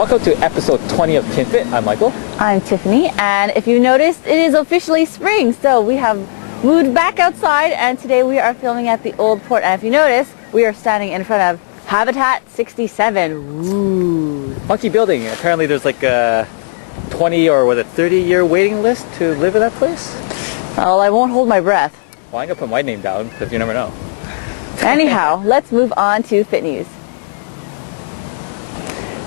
Welcome to episode 20 of KinFit. I'm Michael. I'm Tiffany, and if you noticed, it is officially spring, so we have moved back outside, and today we are filming at the Old Port. And if you notice, we are standing in front of Habitat 67. Ooh. Funky building. Apparently there's like a 20 or was it 30-year waiting list to live in that place. Well, I won't hold my breath. Well, I'm going to put my name down because you never know. Anyhow, let's move on to Fit News.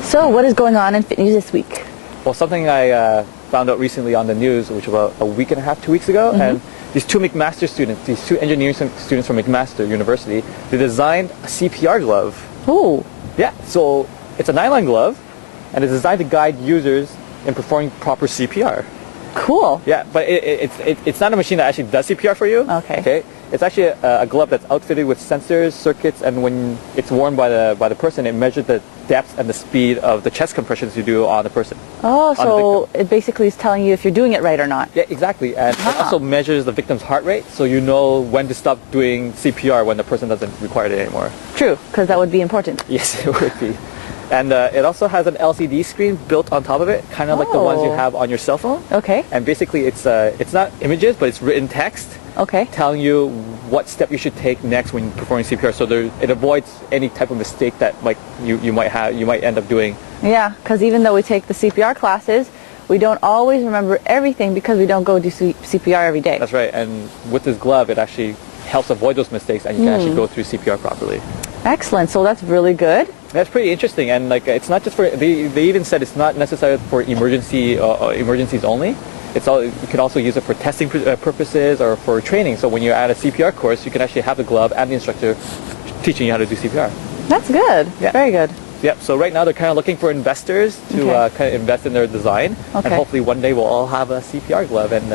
So what is going on in Fit News this week? Well, something I found out recently on the news, which was about a week and a half, 2 weeks ago, and these two McMaster students, these two engineering students from McMaster University, they designed a CPR glove. Oh. Yeah, so it's a nylon glove, and it's designed to guide users in performing proper CPR. Cool. Yeah, but it's not a machine that actually does CPR for you. Okay. It's actually a glove that's outfitted with sensors, circuits, and when it's worn by the person, it measures the depth and the speed of the chest compressions you do on the person. Oh, so it basically is telling you if you're doing it right or not. Yeah, exactly. And it also measures the victim's heart rate, so you know when to stop doing CPR when the person doesn't require it anymore. True, because that would be important. Yes, it would be. And it also has an LCD screen built on top of it, kind of like the ones you have on your cell phone. Okay. And basically it's not images, but it's written text. Okay. Telling you what step you should take next when performing CPR, so it avoids any type of mistake that you might end up doing. Yeah, because even though we take the CPR classes, we don't always remember everything because we don't go do CPR every day. That's right, and with this glove, it actually helps avoid those mistakes, and you can actually go through CPR properly. Excellent. So that's really good. That's pretty interesting, and it's not just for. They even said it's not necessarily for emergencies only. You can also use it for testing purposes or for training. So when you're at a CPR course, you can actually have the glove and the instructor teaching you how to do CPR. That's good. Yeah. Very good. Yep. So right now they're kind of looking for investors to kind of invest in their design, and hopefully one day we'll all have a CPR glove, and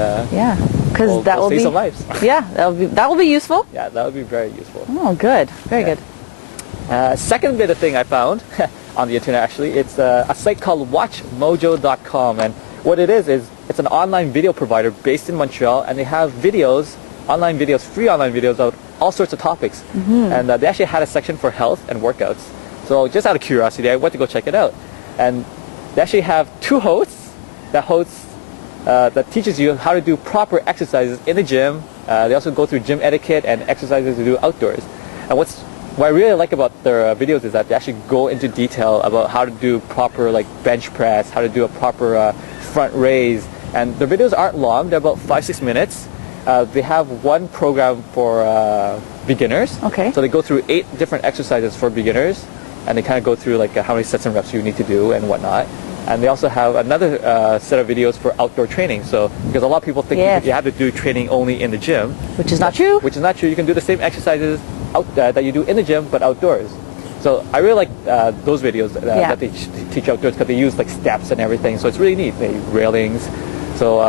because that will save some lives. Yeah, that will be useful. Yeah, that would be very useful. Oh, good. Very good. Second bit of thing I found on the internet, actually, it's a site called WatchMojo.com, and what it is it's an online video provider based in Montreal, and they have free online videos of all sorts of topics. And they actually had a section for health and workouts. So just out of curiosity, I went to go check it out. And they actually have two hosts that teaches you how to do proper exercises in the gym. They also go through gym etiquette and exercises to do outdoors. And what I really like about their videos is that they actually go into detail about how to do proper bench press, how to do a proper front raise. And their videos aren't long, they're about 5-6 minutes. They have one program for beginners. Okay. So they go through 8 different exercises for beginners, and they kind of go through how many sets and reps you need to do and whatnot. And they also have another set of videos for outdoor training. So because a lot of people think you have to do training only in the gym. Which is not true. Which is not true. You can do the same exercises that you do in the gym, but outdoors. So I really like those videos that they teach outdoors, because they use steps and everything. So it's really neat. They railings. So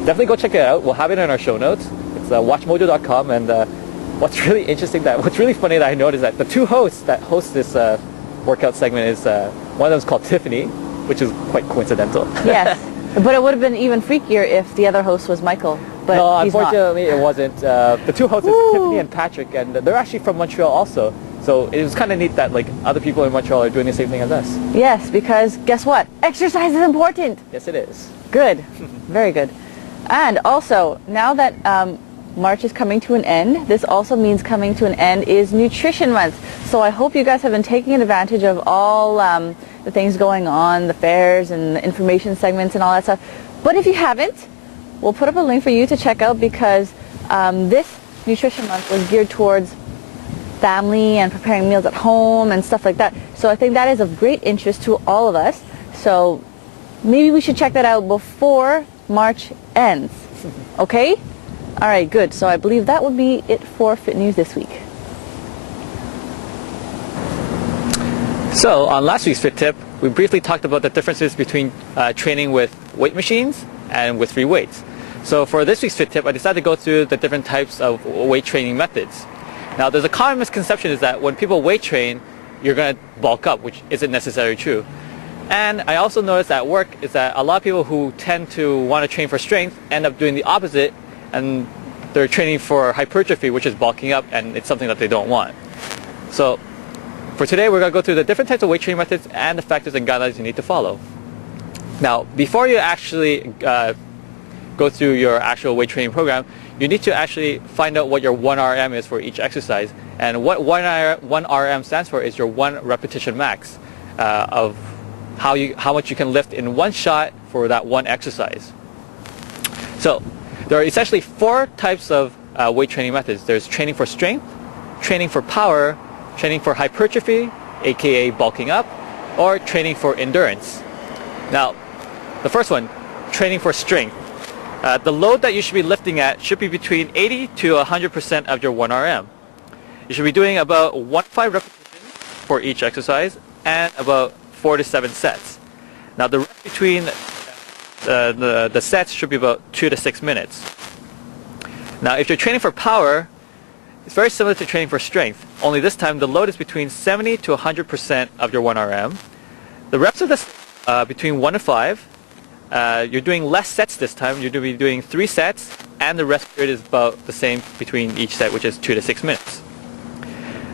definitely go check it out. We'll have it in our show notes. It's watchmojo.com. And what's really funny that I noticed that the two hosts that host this workout segment is one of them is called Tiffany, which is quite coincidental. Yes, but it would have been even freakier if the other host was Michael. But no, unfortunately it wasn't. The two hosts is Tiffany and Patrick, and they're actually from Montreal also. So it was kind of neat that other people in Montreal are doing the same thing as us. Yes, because guess what? Exercise is important. Yes, it is. Good. Very good. And also, now that March is coming to an end, this also means coming to an end is Nutrition Month. So I hope you guys have been taking advantage of all the things going on, the fairs and the information segments and all that stuff. But if you haven't, we'll put up a link for you to check out, because this Nutrition Month was geared towards family and preparing meals at home and stuff like that. So I think that is of great interest to all of us. So maybe we should check that out before March ends. Okay? All right, good. So I believe that would be it for Fit News this week. So on last week's Fit Tip, we briefly talked about the differences between training with weight machines and with free weights. So for this week's Fit Tip, I decided to go through the different types of weight training methods. Now, there's a common misconception is that when people weight train, you're going to bulk up, which isn't necessarily true. And I also noticed at work is that a lot of people who tend to want to train for strength end up doing the opposite, and they're training for hypertrophy, which is bulking up, and it's something that they don't want. So For today, we're going to go through the different types of weight training methods and the factors and guidelines you need to follow. Now, before you actually go through your actual weight training program, you need to actually find out what your 1RM is for each exercise. And what 1RM stands for is your 1 repetition max of how much you can lift in one shot for that one exercise. So there are essentially 4 types of weight training methods. There's training for strength, training for power, training for hypertrophy, aka bulking up, or training for endurance. Now, the first one, training for strength. The load that you should be lifting at should be between 80 to 100% of your 1RM. You should be doing about 1 to 5 repetitions for each exercise and about 4 to 7 sets. Now, the rest between the sets should be about 2 to 6 minutes. Now, if you're training for power, it's very similar to training for strength, only this time the load is between 70 to 100% of your 1RM. The reps are between 1 to 5. You're doing less sets this time. You're going to be doing 3 sets, and the rest period is about the same between each set, which is 2 to 6 minutes.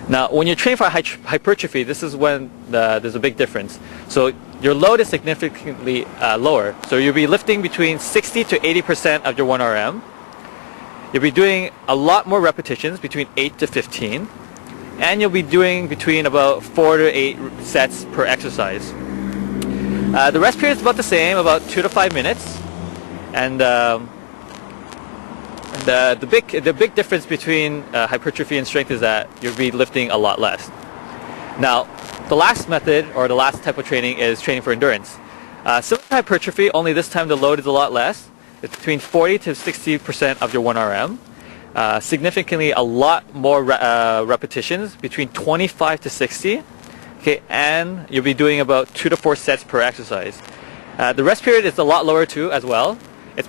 Now, when you're training for hypertrophy, this is when there's a big difference. So your load is significantly lower. So you'll be lifting between 60 to 80% of your 1RM. You'll be doing a lot more repetitions, between 8 to 15. And you'll be doing between about 4 to 8 sets per exercise. The rest period is about the same, about 2 to 5 minutes. And the big difference between hypertrophy and strength is that you'll be lifting a lot less. Now, the last method, or the last type of training, is training for endurance. Similar to hypertrophy, only this time the load is a lot less. It's between 40 to 60% of your 1RM. Significantly a lot more repetitions, between 25 to 60. Okay, and you'll be doing about 2 to 4 sets per exercise. The rest period is a lot lower too, as well.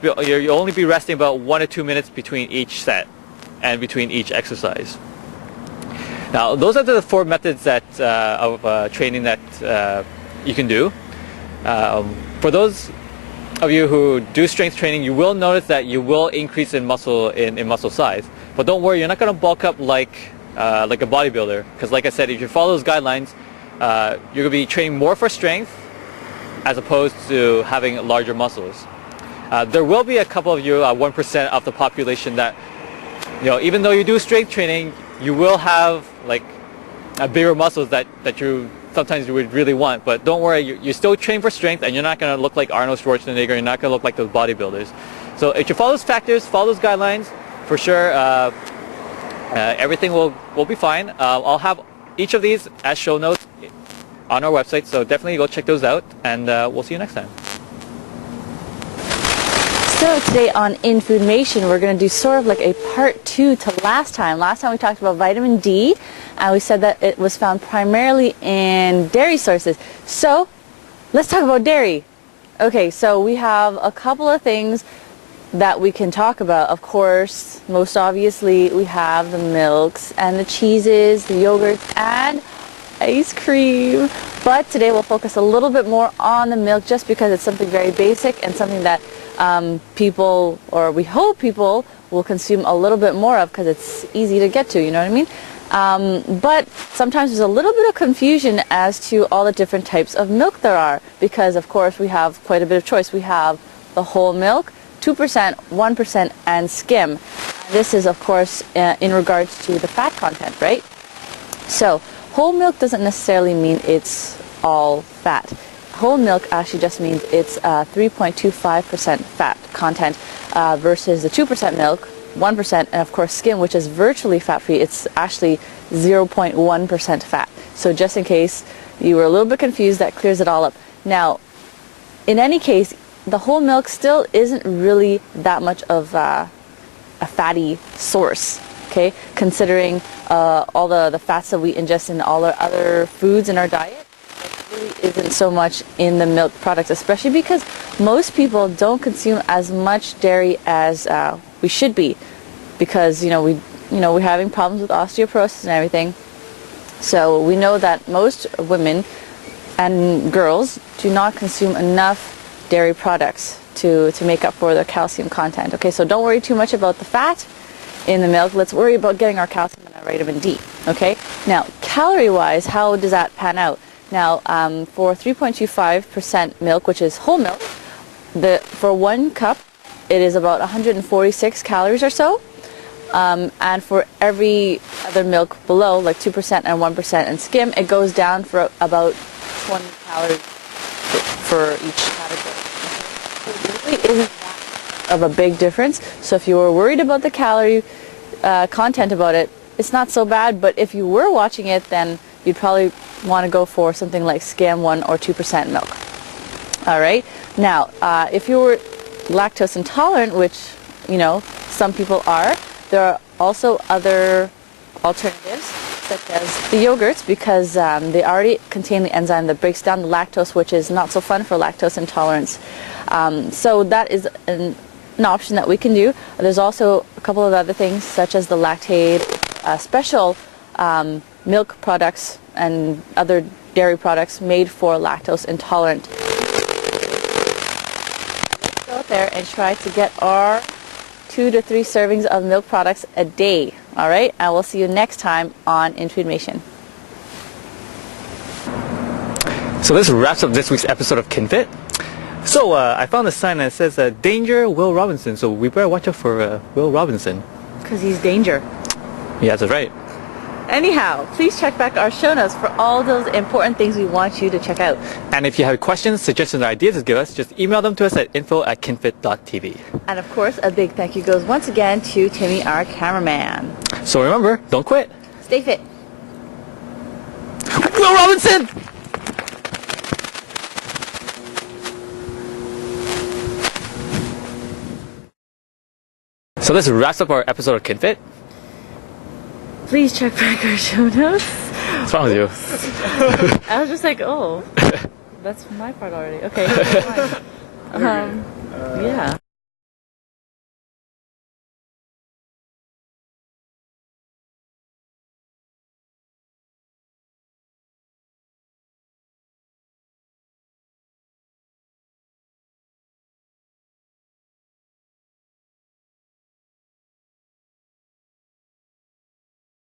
You'll only be resting about 1 to 2 minutes between each set and between each exercise. Now, those are the 4 methods of training that you can do. For those of you who do strength training, you will notice that you will increase in muscle size. But don't worry, you're not going to bulk up like a bodybuilder. Because like I said, if you follow those guidelines, you're going to be training more for strength as opposed to having larger muscles. There will be a couple of you, 1% of the population, that, even though you do strength training, you will have like bigger muscles that you sometimes you would really want. But don't worry, you're still training for strength, and you're not going to look like Arnold Schwarzenegger. You're not going to look like those bodybuilders. So if you follow those factors, follow those guidelines, for sure, everything will be fine. I'll have each of these as show notes on our website, so definitely go check those out, and we'll see you next time. So today on Infoodmation, we're going to do sort of like a part 2 to last time. Last time we talked about vitamin D, and we said that it was found primarily in dairy sources. So let's talk about dairy. Okay, so we have a couple of things that we can talk about. Of course, most obviously, we have the milks and the cheeses, the yogurts, and ice cream. But today we'll focus a little bit more on the milk, just because it's something very basic and something that people, or we hope people, will consume a little bit more of, because it's easy to get to, you know what I mean? But sometimes there's a little bit of confusion as to all the different types of milk there are, because of course we have quite a bit of choice. We have the whole milk, 2%, 1%, and skim. This is of course in regards to the fat content, right? So whole milk doesn't necessarily mean it's all fat. Whole milk actually just means it's 3.25% fat content versus the 2% milk, 1%, and of course skim, which is virtually fat-free, it's actually 0.1% fat. So just in case you were a little bit confused, that clears it all up. Now, in any case, the whole milk still isn't really that much of a fatty source, okay, considering all the fats that we ingest in all our other foods in our diet. Really isn't so much in the milk products, especially because most people don't consume as much dairy as we should be, because we're having problems with osteoporosis and everything. So we know that most women and girls do not consume enough dairy products to make up for the calcium content. Okay, so don't worry too much about the fat in the milk. Let's worry about getting our calcium and our vitamin D. Okay, now calorie-wise, how does that pan out? Now, for 3.25% milk, which is whole milk, for 1 cup, it is about 146 calories or so. And for every other milk below, like 2% and 1% and skim, it goes down for about 20 calories for each category. So it really isn't that of a big difference. So if you were worried about the calorie content about it, it's not so bad. But if you were watching it, then you'd probably want to go for something like skim 1 or 2% milk. All right. Now, if you were lactose intolerant, which, you know, some people are, there are also other alternatives, such as the yogurts, because they already contain the enzyme that breaks down the lactose, which is not so fun for lactose intolerance. So that is an option that we can do. There's also a couple of other things, such as the Lactaid special milk products and other dairy products made for lactose intolerant. Let's go out there and try to get our 2 to 3 servings of milk products a day. All right, and we'll see you next time on Information. So this wraps up this week's episode of KinFit. So I found a sign that says Danger Will Robinson, so we better watch out for Will Robinson. Because he's danger. Yeah, that's right. Anyhow, please check back our show notes for all those important things we want you to check out. And if you have questions, suggestions, or ideas to give us, just email them to us at info@kinfit.tv. And of course, a big thank you goes once again to Timmy, our cameraman. So remember, don't quit. Stay fit. Will Robinson! So this wraps up our episode of KinFit. Please check back our show notes. What's wrong with you? I was just like, oh, that's my part already. Okay.